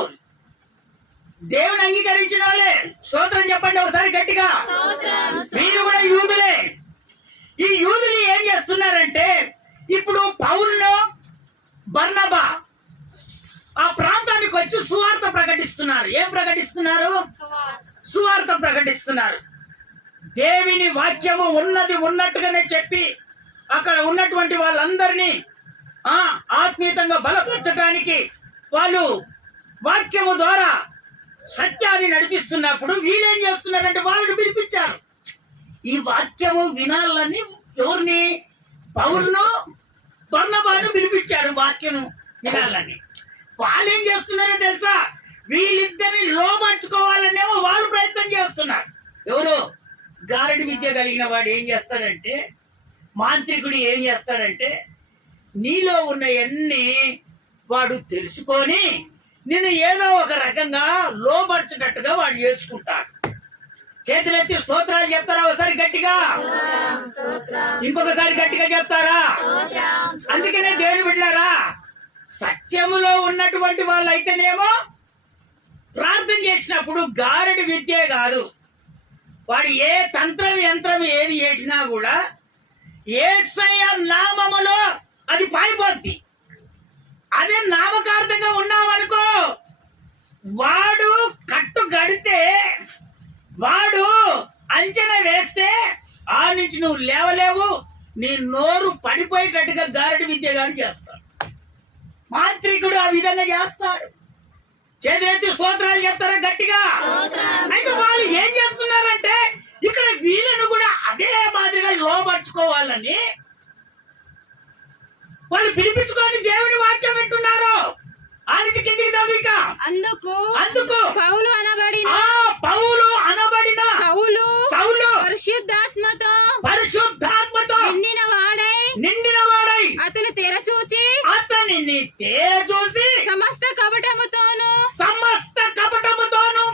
దేవుని అంగీకరించిన వాళ్ళే. స్తోత్రం చెప్పండి ఒకసారి గట్టిగా. వీరు కూడా యూదులే. ఈ యూదులు ఏం చేస్తున్నారంటే ఇప్పుడు పౌలును బర్నబా ఆ ప్రాంతానికి వచ్చి సువార్త ప్రకటిస్తున్నారు. ఏం ప్రకటిస్తున్నారు? సువార్త ప్రకటిస్తున్నారు. దేవుని వాక్యము ఉన్నది ఉన్నట్టుగానే చెప్పి అక్కడ ఉన్నటువంటి వాళ్ళందరినీ ఆత్మీయంగా బలపరచడానికి వాళ్ళు వాక్యము ద్వారా సత్యాన్ని నడిపిస్తున్నప్పుడు వీళ్ళేం చేస్తున్నారంటే వాళ్ళని పిలిపించారు. ఈ వాక్యము వినాలని ఎవరిని? పౌలును బర్నబాను పిలిపించాడు వాక్యము వినాలని. వాళ్ళు ఏం చేస్తున్నారో తెలుసా? వీళ్ళిద్దరిని లోపరుచుకోవాలనేమో వాళ్ళు ప్రయత్నం చేస్తున్నారు. ఎవరు? గారడి విద్య కలిగిన వాడు ఏం చేస్తాడంటే, మాంత్రికుడు ఏం చేస్తాడంటే నీలో ఉన్నవన్నీ వాడు తెలుసుకొని నిన్ను ఏదో ఒక రకంగా లోపరచేటట్టుగా వాడు చేసుకుంటాడు. చేతులెత్తి స్తోత్రాలు చెప్తారా ఒకసారి గట్టిగా? ఇంకొకసారి గట్టిగా చెప్తారా? అందుకనే దేవుని బిడ్డలారా, సత్యములో ఉన్నటువంటి వాళ్ళు అయితేనేమో ప్రార్థన చేసినప్పుడు గారడి విద్యే కాదు, వాడు ఏ తంత్రం యంత్రం ఏది చేసినా కూడా యేసయ్య నామములో అది పారిపోద్ది. అదే నామకార్థంగా ఉన్నామనుకో, వాడు కట్టు గడితే, వాడు అంచనా వేస్తే ఆ నుంచి నువ్వు లేవలేవు, నీ నోరు పడిపోయేటట్టుగా గారడి విద్యగాడు చేస్తాడు. మాంత్రికుడు ఆ విధంగా చేస్తాడు. చేతులెత్తి స్తోత్రాలు చెప్తారా గట్టిగా? అయితే వాళ్ళు ఏం చేస్తున్నారంటే ఇక్కడ వీళ్ళను కూడా అదే మాదిరిగా లోపరుచుకోవాలని వాళ్ళు పిలిపించుకొని దేవుని వాక్యం వింటున్నారు. ఆ నుంచి కిందికి చదువుక అందుకు పౌలు అనబడిన సౌలు పరిశుద్ధాత్మతో నిండిన వాడై అతనిని తేరచూసి సమస్త కపటముతోను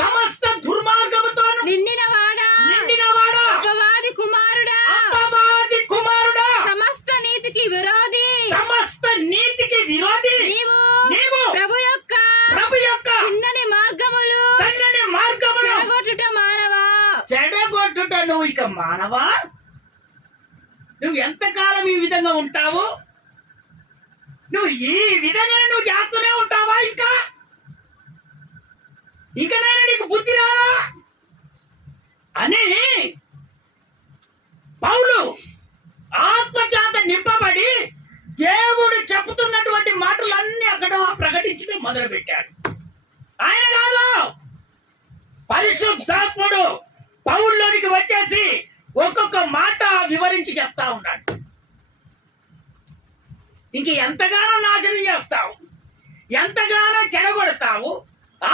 సమస్త దుర్మార్గముతోను నిండిన వాడా అపవాది కుమారుడా సమస్త నీతికి విరోధి నీవు ప్రభు యొక్క చిన్నని మార్గములు చెడగొట్టుట నువ్వు ఇక మానవా? నువ్వు ఎంతకాలం ఈ విధంగా ఉంటావు? నువ్వు ఈ విధంగా నువ్వు చేస్తూనే ఉంటావా? ఇంకనైనా నీకు బుద్ధి రాదా అని పౌలు ఆత్మచేత నింపబడి దేవుడు చెబుతున్నటువంటి మాటలన్నీ అక్కడ ప్రకటించడం మొదలు పెట్టాడు. ఆయన కాదు, పరిశుద్ధాత్ముడు పౌల్లోనికి వచ్చేసి ఒక్కొక్క మాట వివరించి చెప్తా ఉన్నాడు. ఇంక ఎంతగానో నాశనం చేస్తావు, ఎంతగానో చెడగొడతావు.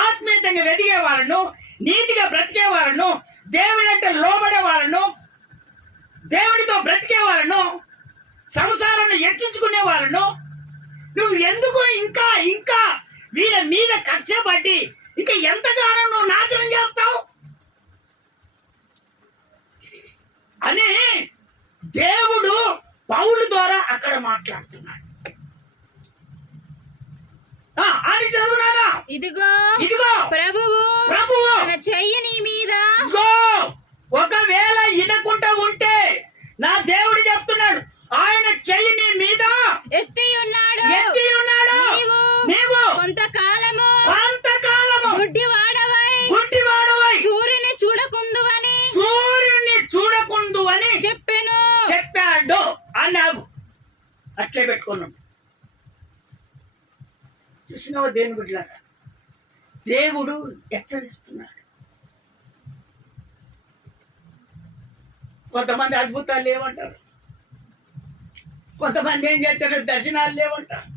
ఆత్మీయంగా వెదిగే వాళ్ళను, నీతిగా బ్రతికే వాళ్ళను, దేవుడంటే లోబడే వాళ్ళను, దేవుడితో బ్రతికే వాళ్ళను, సంసారాన్ని హెచ్చించుకునే వాళ్ళను నువ్వు ఎందుకు ఇంకా ఇంకా వీళ్ళ మీద కక్ష పట్టి ఇంకా ఎంతగానో నువ్వు నాశనం చేస్తావు అని దేవుడు పౌలు ద్వారా అక్కడ మాట్లాడుతున్నాడు. అని చదువునానా? ఇదిగో ప్రభువు తన చెయ్యి నీ మీద. ఒకవేళ ఇనకుండా ఉంటే నా దేవుడు చెప్తున్నాడు, ఆయన చెయ్యి నీ మీద ఎత్తి ఉన్నాడు. నీవు కొంతకాలము గుడ్డివాడవై సూర్యుని చూడకుందువని చెప్పాడు అన్నాడు. అట్లే పెట్టుకున్నాం. చూసినావా దేవుని బిడ్డలారా? దేవుడు హెచ్చరిస్తున్నాడు. కొంతమంది అద్భుతాలు లేవంటారు, కొంతమంది ఏం చేస్తారు, దర్శనాలు లేవంటారు,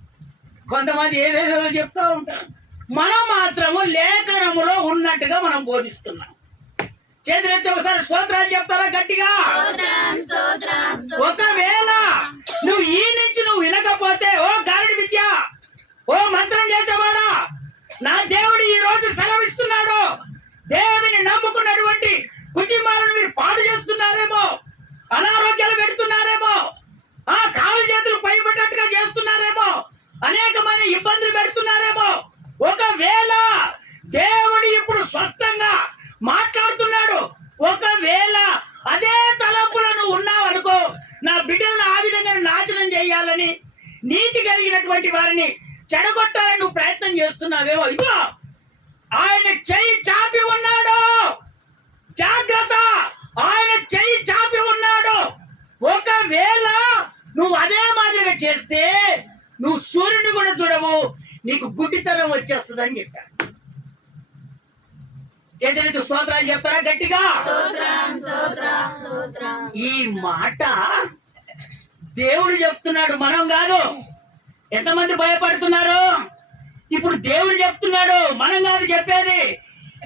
కొంతమంది ఏదేదో చెప్తా ఉంటారు. మనం మాత్రము లేఖనములో ఉన్నట్టుగా మనం బోధిస్తున్నాం. చేతులెత్తి ఒకసారి స్తోత్రాలు చెప్తారా గట్టిగా? ఒకవేళ నువ్వు ఈ నుంచి నువ్వు వినకపోతే, ఓ గారడి విద్య, ఓ మంత్రం చేసేవాడా, నా దేవుడు ఈ రోజు సెలవిస్తున్నాడు. దేవుని నమ్ముకున్నటువంటి కుటుంబాలను మీరు పాడు చేస్తున్నారేమో, అనారోగ్యాలు పెడుతున్నారేమో, కాలు చేతులు పైపడ్డట్టుగా చేస్తున్నారేమో, అనేకమైన ఇబ్బందులు పెడుతున్నారేమో. ఒకవేళ చేయాలని, నీతి కలిగినటువంటి వారిని చెడగొట్టాలని నువ్వు ప్రయత్నం చేస్తున్నావేమో. ఇదిగో ఆయన చెయ్యి చాపి ఉన్నాడు, జాగ్రత్త. ఆయన చెయ్యి చాపి ఉన్నాడు. ఒకవేళ నువ్వు అదే మాదిరిగా చేస్తే నువ్వు సూర్యుని కూడా చూడవు, నీకు గుడ్డితనం వచ్చేస్తుందని చెప్పాడు. చేతులెత్తి స్తోత్రాలు చెప్తారా గట్టిగా? ఈ మాట దేవుడు చెప్తున్నాడు, మనం కాదు. ఎంతమంది భయపడుతున్నారు? ఇప్పుడు దేవుడు చెప్తున్నాడు, మనం కాదు చెప్పేది.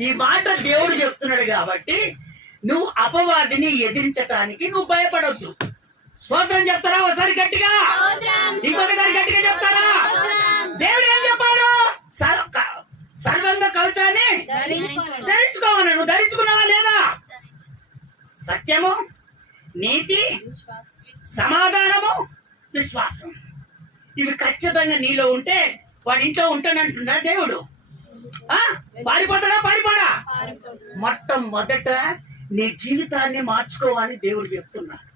ఈ మాట దేవుడు చెప్తున్నాడు కాబట్టి నువ్వు అపవాదిని ఎదిరించటానికి నువ్వు భయపడొద్దు. స్తోత్రం చెప్తారా ఒకసారి గట్టిగా? ఇంకొకసారి గట్టిగా చెప్తారా? దేవుడు ఏం చెప్పాడు? సర్వంగ కవచాన్ని ధరించుకోమని. నువ్వు ధరించుకున్నావా లేదా? సత్యము, నీతి, సమాధానము, విశ్వాసం, ఇవి ఖచ్చితంగా నీలో ఉంటే వాడి ఇంట్లో ఉంటానంటున్నా దేవుడు. పారిపోడా? మొట్టమొదట నీ జీవితాన్ని మార్చుకోవాలని దేవుడు చెప్తున్నాడు.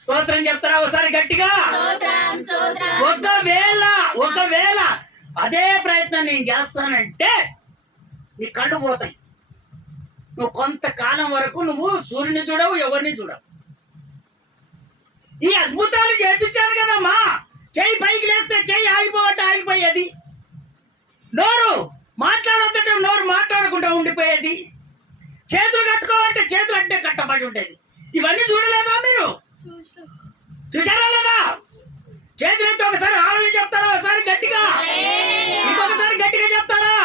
స్తోత్రం చెప్తారా ఒకసారి గట్టిగా? ఒకవేళ అదే ప్రయత్నం నేను చేస్తానంటే నీ కళ్ళు పోతాయి. నువ్వు కొంతకాలం వరకు నువ్వు సూర్యుని చూడవు, ఎవరిని చూడవు. ఈ అద్భుతాలు చేపించాను కదమ్మా. చెయ్యి పైకి లేస్తే చెయ్యి ఆగిపోయేది. నోరు మాట్లాడొద్దంటే నోరు మాట్లాడకుండా ఉండిపోయేది. చేతులు కట్టుకోవాలంటే చేతులు అంటే కట్టబడి ఉండేది. ఇవన్నీ చూడలేదా మీరు? చూసారా లేదా? చేతులైతే ఒకసారి ఆలోచన చెప్తారా? ఒకసారి గట్టిగా, ఇంకొకసారి గట్టిగా చెప్తారా?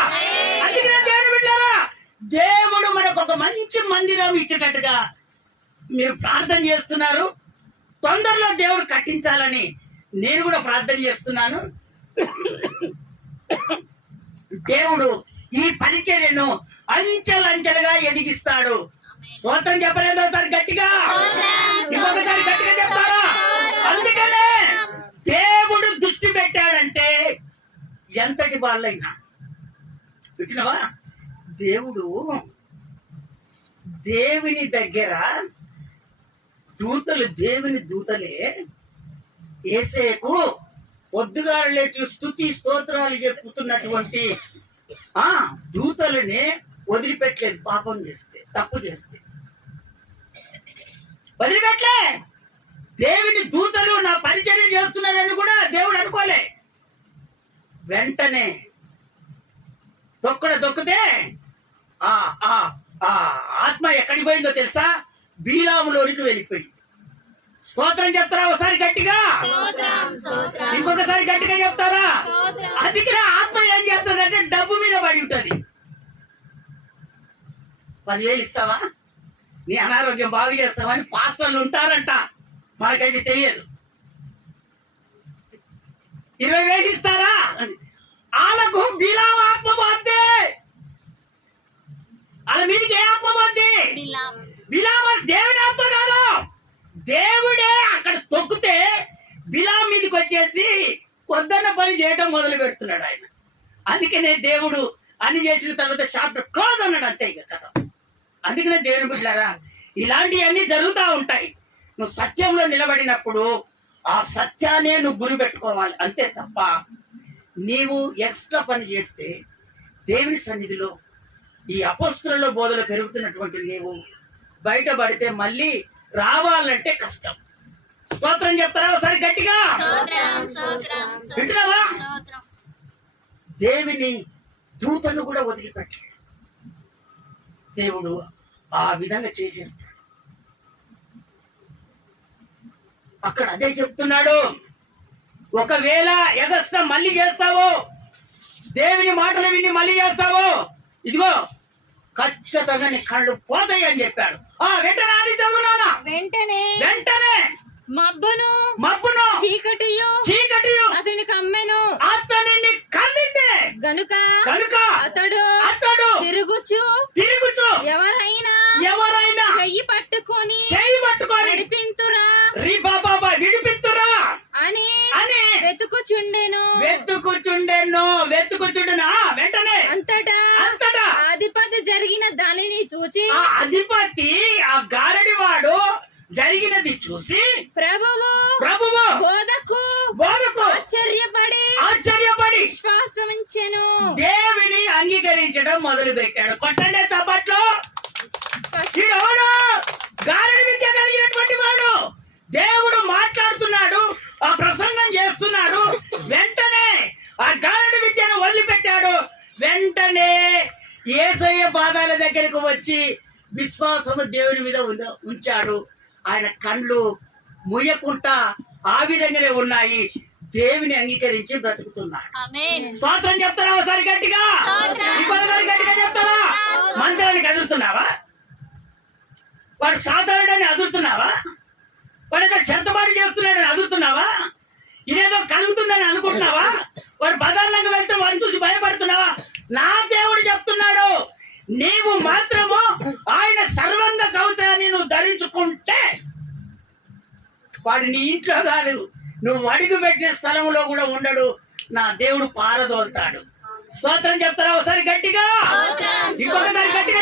అందుకనే దేవుని బిడ్డలారా, దేవుడు మనకు ఒక మంచి మందిరం ఇచ్చేటట్టుగా మీరు ప్రార్థన చేస్తున్నారు. తొందరలో దేవుడు కట్టించాలని నేను కూడా ప్రార్థన చేస్తున్నాను. దేవుడు ఈ పరిచర్యను అంచెలంచెలుగా ఎదిగిస్తాడు. స్తోత్రం చెప్పలేదు ఒకసారి గట్టిగా, ఇంకొకసారి గట్టిగా చెప్తారా? అందుకనే దేవుడు దృష్టి పెట్టాడంటే ఎంతటి వాళ్ళైనా పెట్టినవా? దేవుడు దేవుని దగ్గర దేవుని దూతలే యేసేకు పొద్దుగారు లేచి స్తుతి స్తోత్రాలు చెప్పుతున్నటువంటి దూతలని వదిలిపెట్టలేదు. పాపం చేస్తే, తప్పు చేస్తే వదిలిపెట్టలే. దేవుని దూతలు నా పరిచర్య చేస్తున్నారని కూడా దేవుడు అనుకోలే. వెంటనే దొక్కితే ఆత్మ ఎక్కడికి పోయిందో తెలుసా? బీలాములోనికి వెళ్ళిపోయింది. స్తోత్రం చెప్తారా ఒకసారి గట్టిగా, ఇంకొకసారి గట్టిగా చెప్తారా? అందుకనే ఆత్మ ఏం చేస్తుందంటే డబ్బు మీద పడి ఉంటుంది. 10,000 ఇస్తావా, నీ అనారోగ్యం బాగు చేస్తావని పాస్టర్లు ఉంటారంట, మనకైతే తెలియదు. 20,000 ఇస్తారా? వాళ్ళకు బీలాము ఆత్మ పోద్ది. వాళ్ళ మీదకి ఏ ఆత్మ పోద్ది? బిలాము దేవుని ఆత్మ కాదు. దేవుడే అక్కడ తొక్కితే బిలాము మీదకి వచ్చేసి పొద్దున్న పని చేయటం మొదలు పెడుతున్నాడు ఆయన. అందుకనే దేవుడు అన్ని చేసిన తర్వాత చాప్టర్ క్లోజ్ అన్నాడు, అంతే ఇక కథ. అందుకనే దేవుని బిడ్డలారా, ఇలాంటివన్నీ జరుగుతూ ఉంటాయి. నువ్వు సత్యంలో నిలబడినప్పుడు ఆ సత్యాన్ని నువ్వు గురి పెట్టుకోవాలి, అంతే తప్ప నీవు ఎక్స్ట్రా పని చేస్తే దేవుని సన్నిధిలో ఈ అపోస్తుల బోధలు పెరుగుతున్నటువంటి నీవు బయటపడితే మళ్ళీ రావాలంటే కష్టం. స్తోత్రం చెప్తారా ఒకసారి గట్టిగా? వింటున్నావా? దేవుని దూతను కూడా వదిలిపెట్టాడు దేవుడు, ఆ విధంగా చేసేస్తాడు. అక్కడ అదే చెప్తున్నాడు. ఒకవేళ ఎగస్ట్రా మళ్ళీ చేస్తావో, దేవుని మాటలు విని మళ్ళీ చేస్తావో, ఇదిగో ఖచ్చితంగా నీ కళ్ళు పోతాయి అని చెప్పాడు. వెంటనే అని చదువునానా? వెంటనే మబ్బును చీకటియు అతని కమ్మెను. అతనిని కమ్మింది గనుక అతడు తిరుగుచు ఎవరైనా చెయ్యి పట్టుకొని విడిపింతురా అని వెతుకుచుండెను. వెంటనే అంతటా అధిపతి జరిగిన దానిని చూచి, ఆ అధిపతి ఆ గారడివాడు జరిగినది చూసి, ప్రభువు వచ్చెను. దేవుని అంగీకరించడం మొదలు పెట్టాడు. కొట్టండి చప్పట్లు. ఈడెవడు? గారడి విద్య కలిగినటువంటి వాడు. దేవుడు మాట్లాడుతున్నాడు, ఆ ప్రసంగం చేస్తున్నాడు. వెంటనే ఆ గారడి విద్యను వదిలిపెట్టాడు. వెంటనే యేసయ్య పాదాల దగ్గరకు వచ్చి విశ్వాసము దేవుని మీద ఉంచాడు. ఆయన కళ్ళు ముయ్యకుంటా ఆ విధంగానే ఉన్నాయి. దేవుని అంగీకరించి బ్రతుకుతున్నాడు. స్తోత్రం చెప్తారా? ఒకసారి గట్టిగా, ఇంకోసారి గట్టిగా చెప్తారా? మందిరానికి అదురుతున్నావా? వాడు సాధారణని అదురుతున్నావా? వాడు ఏదో చెత్తబాటు చేస్తున్నాడని అదురుతున్నావా? ఇదేదో కలుగుతుందని అనుకుంటున్నావా? వాడు బదార్లకు వెళ్తే వాడిని చూసి భయపడుతున్నావా? నా దేవుడు చెప్తున్నాడు, నీవు మాత్రము ఆయన సర్వంగ కవచాన్ని నువ్వు ధరించుకుంటే వాడు నీ ఇంట్లో కాదు, నువ్వు అడుగు పెట్టిన స్థలంలో కూడా ఉండడు. నా దేవుడు పారదోలుతాడు. స్తోత్రం చెప్తారా? ఒకసారి గట్టిగా, ఇంకొకసారి గట్టిగా.